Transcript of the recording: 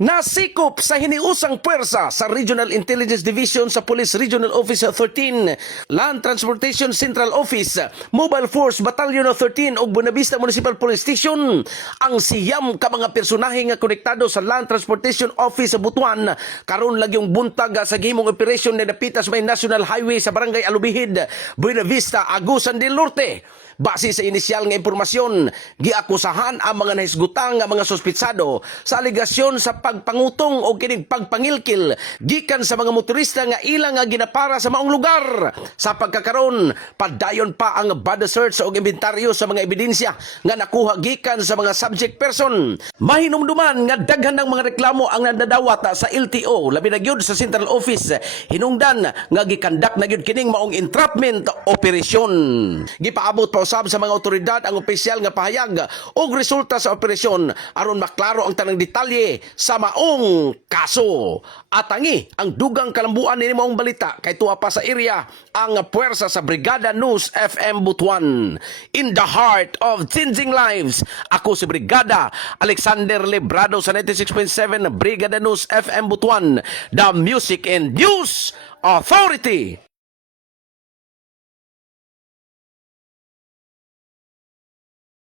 Nasikop sa hiniusang puwersa sa Regional Intelligence Division sa Police Regional Office 13, Land Transportation Central Office, Mobile Force Battalion 13 ug Buenavista Municipal Police Station ang siyam ka mga personahe nga konektado sa Land Transportation Office sa Butuan karon lagyong buntag sa gihimong operasyon ni napitas may National Highway sa Barangay Alubihid, Buenavista, Agusan del Norte. Base sa inisyal nga impormasyon, giakusahan ang mga nahisgutang nga mga suspitsado sa aligasyon sa pagpangutong o kining pagpangilkil gikan sa mga motorista nga ilang nga ginapara sa maong lugar. Sa pagkakaron, padayon pa ang body search o inventaryo sa mga ebidensya nga nakuha gikan sa mga subject person. Mahinumduman nga daghan ng mga reklamo ang nadadawat sa LTO, labi na gyud sa Central Office. Hinungdan nga gikandak na gyud kining maong entrapment operasyon. Gipaabot pa usab sa mga otoridad ang opisyal nga pahayag og resulta sa operasyon aron maklaro ang tanang detalye sa maong kaso. Atangi ang dugang kalambuan ni maong balita kay tuwa pa sa area ang puwersa sa Brigada News FM Butuan. In the heart of changing lives, ako si Brigada Alexander Lebrado sa 96.7 Brigada News FM Butuan, the Music and News Authority.